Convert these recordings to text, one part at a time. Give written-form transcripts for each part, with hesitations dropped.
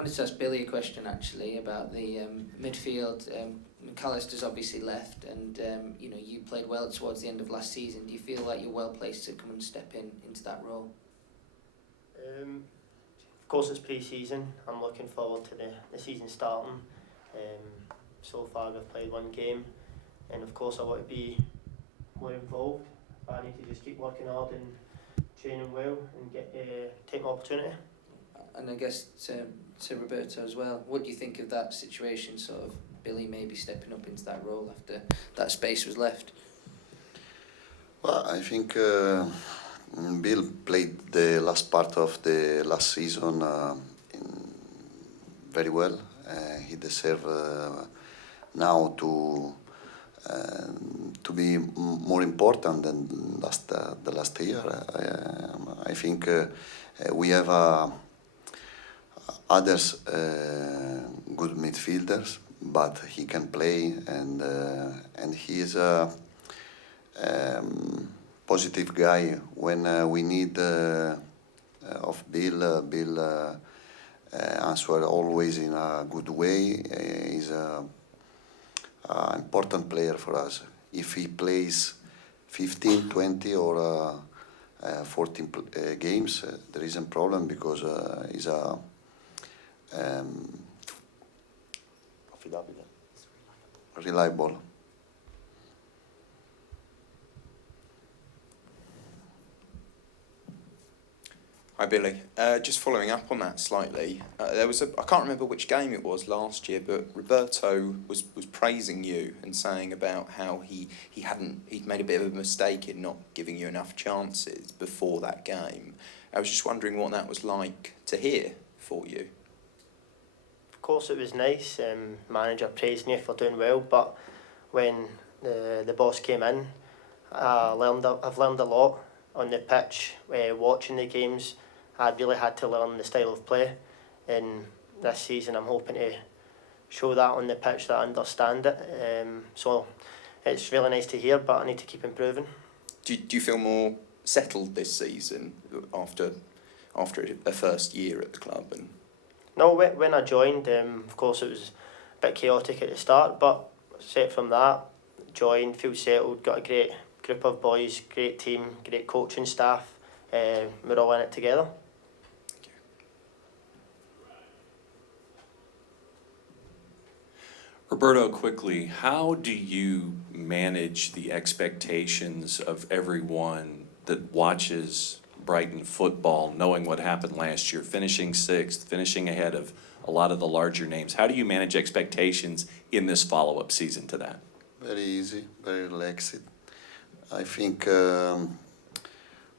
wanted to ask Billy a question actually about the midfield. McAllister's obviously left, and you played well towards the end of last season. Do you feel like you're well placed to come and step into that role? Of course, it's pre-season. I'm looking forward to the season starting. So far, I've played one game, and of course, I want to be more involved. But I need to just keep working hard and training well and take my opportunity. And I guess to Roberto as well, what do you think of that situation, sort of Billy maybe stepping up into that role after that space was left? Well, I think Bill played the last part of the last season very well. He deserves now to be more important than the last year. I think we have others good midfielders, but he can play, and he is a positive guy. When we need of Bill, Bill answer always in a good way. He's a important player for us. If he plays 15, 20 or 14 games, there is a problem because he's a reliable. Hi Billy, just following up on that slightly, there was I can't remember which game it was last year, but Roberto was praising you and saying about how he'd made a bit of a mistake in not giving you enough chances before that game. I was just wondering what that was like to hear for you. Of course, it was nice. Manager praising you for doing well, but when the boss came in, I've learned a lot on the pitch, watching the games. I really had to learn the style of play, and this season I'm hoping to show that on the pitch, that I understand it. So it's really nice to hear, but I need to keep improving. Do you feel more settled this season after a first year at the club? And no, when I joined, of course it was a bit chaotic at the start, but aside from that, joined, feel settled, got a great group of boys, great team, great coaching staff. We're all in it together. Roberto, quickly, how do you manage the expectations of everyone that watches Brighton football, knowing what happened last year, finishing sixth, finishing ahead of a lot of the larger names? How do you manage expectations in this follow-up season to that? Very easy, very relaxed. I think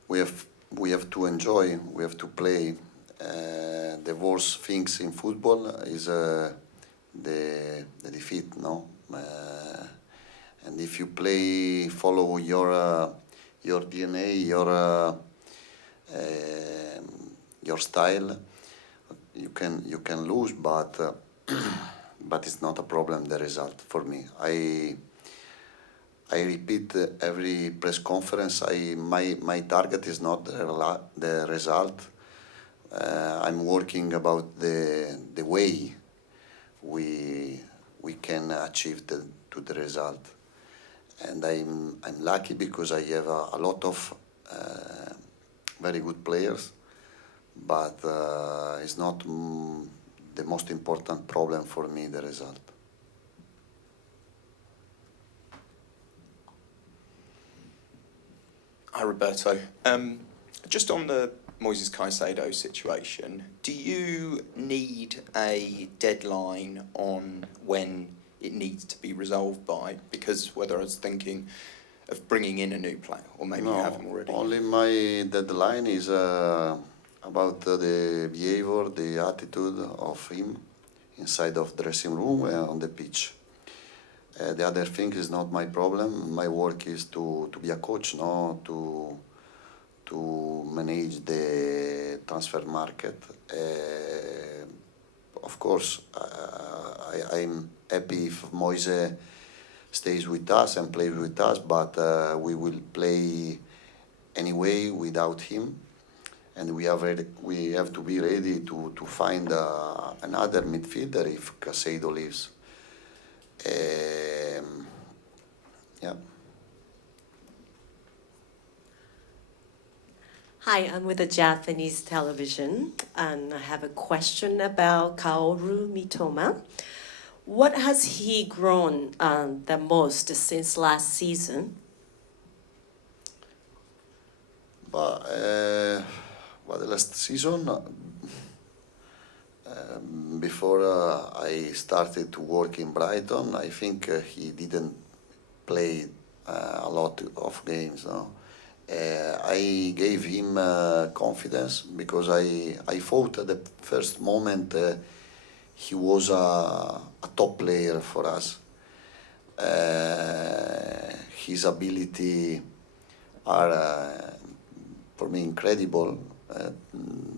we have to enjoy, we have to play. The worst things in football is the defeat, no? And if you play, follow your DNA, your style, you can lose, but it's not a problem. The result for me, I repeat every press conference. My target is not the result. I'm working about the way we can achieve the result, and I'm lucky because I have a lot of very good players, but it's not the most important problem for me, the result. Hi Roberto, just on the Moises Caicedo situation, do you need a deadline on when it needs to be resolved by? Because whether I was thinking of bringing in a new player, or maybe you have him already. Only my deadline is about the behavior, the attitude of him inside of dressing room and on the pitch. The other thing is not my problem. My work is to be a coach, no, to manage the transfer market. Of course, I'm happy if Moise stays with us and plays with us, but we will play anyway without him. and we have to be ready to find another midfielder if Caicedo leaves. Yeah. Hi, I'm with the Japanese television, and I have a question about Kaoru Mitoma. What has he grown the most since last season? But the last season, before I started to work in Brighton, I think he didn't play a lot of games. No? I gave him confidence because I thought at the first moment he was a top player for us. His ability are for me incredible.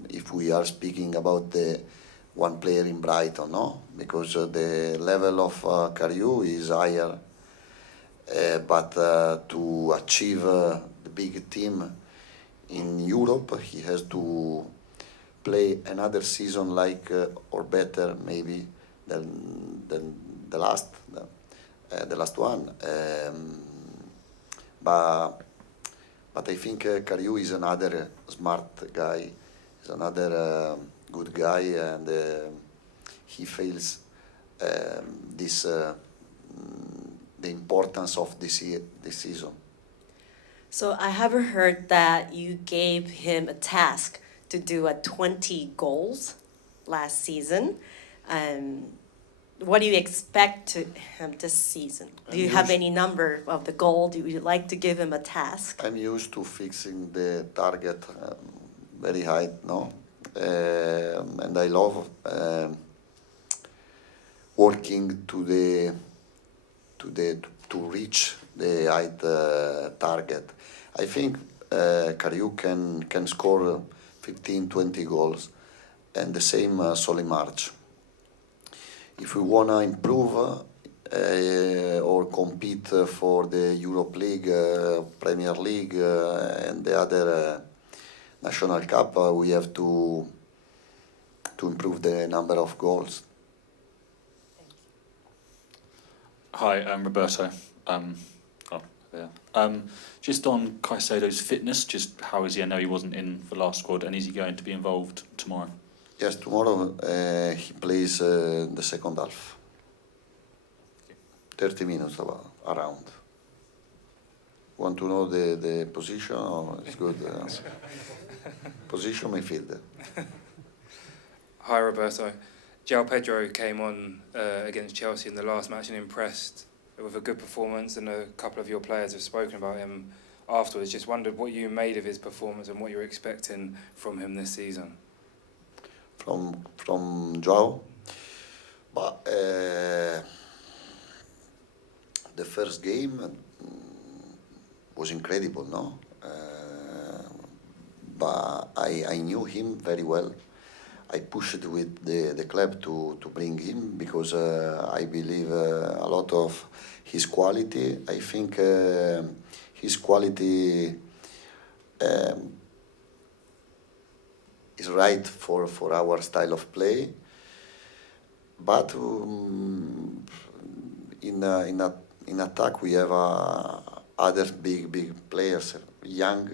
If we are speaking about the one player in Brighton, no, because the level of Kariu is higher. But to achieve the big team in Europe, he has to play another season like or better maybe than the last one. But I think Kariu is another smart guy, is another good guy, and he feels this. The importance of this season. So I have heard that you gave him a task to do 20 goals last season. What do you expect to him this season? Do you have any number of the goal? Do you like to give him a task? I'm used to fixing the target very high, no? And I love working to reach the height target. I think Kariu can score 15-20 goals, and the same Solly March. If we want to improve or compete for the Europe League, Premier League, and the other National Cup, we have to improve the number of goals. Hi, I'm Roberto. Just on Caicedo's fitness, just how is he? I know he wasn't in for last squad, and is he going to be involved tomorrow? Yes, tomorrow he plays the second half. 30 minutes around. Want to know the position? Or it's good answer. Position midfielder. Hi Roberto. João Pedro came on against Chelsea in the last match and impressed with a good performance, and a couple of your players have spoken about him afterwards. Just wondered what you made of his performance and what you're expecting from him this season. From João, but the first game was incredible, no? But I knew him very well. I pushed with the club to bring him because I believe a lot of his quality. I think his quality is right for our style of play. But in attack we have other big players, young.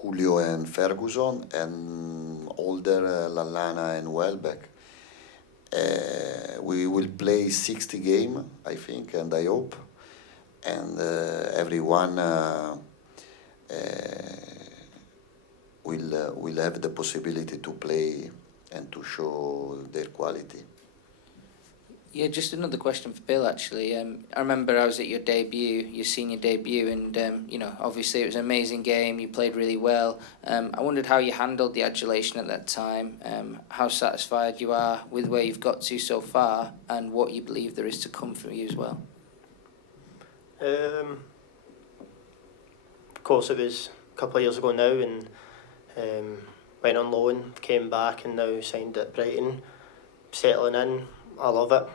Julio and Ferguson, and older Lallana and Welbeck. We will play 60 games, I think, and I hope, and everyone will have the possibility to play and to show their quality. Yeah, just another question for Bill, actually. I remember I was at your debut, your senior debut, and, obviously it was an amazing game. You played really well. I wondered how you handled the adulation at that time, how satisfied you are with where you've got to so far, and what you believe there is to come from you as well. Of course, it was a couple of years ago now, and went on loan, came back, and now signed at Brighton, settling in. I love it.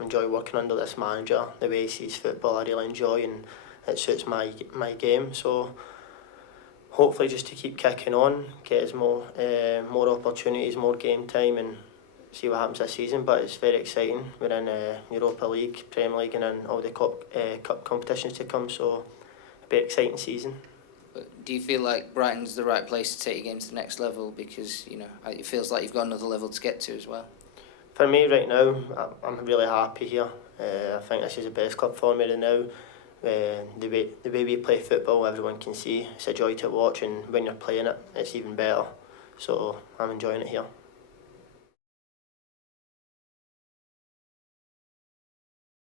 Enjoy working under this manager. The way he sees football, I really enjoy, and it suits my game. So hopefully just to keep kicking on, get us more opportunities, more game time, and see what happens this season. But it's very exciting. We're in Europa League, Premier League, and in all the cup competitions to come. So it'll be an exciting season. But do you feel like Brighton's the right place to take your game to the next level? Because, you know, it feels like you've got another level to get to as well. For me right now, I'm really happy here. I think this is the best club for me right now. The way we play football, everyone can see. It's a joy to watch, and when you're playing it, it's even better. So I'm enjoying it here.